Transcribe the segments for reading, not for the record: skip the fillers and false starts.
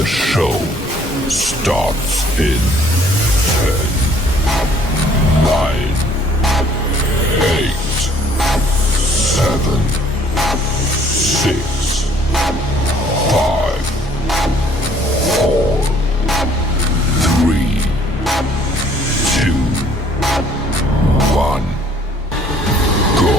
The show starts in 10, 9, 8, 7, 6, 5, 4, 3, 2, 1, go.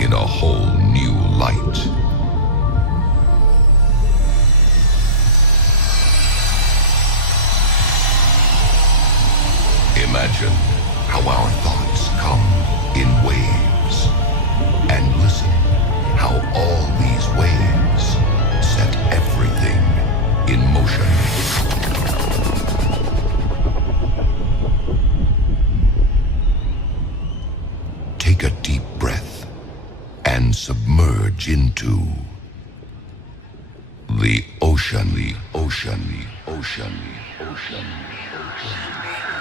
In a whole new light. Imagine how our thoughts come in waves, and listen how all these waves set everything in motion. Take a deep breath and submerge into the ocean, the ocean, the ocean, the ocean, the ocean.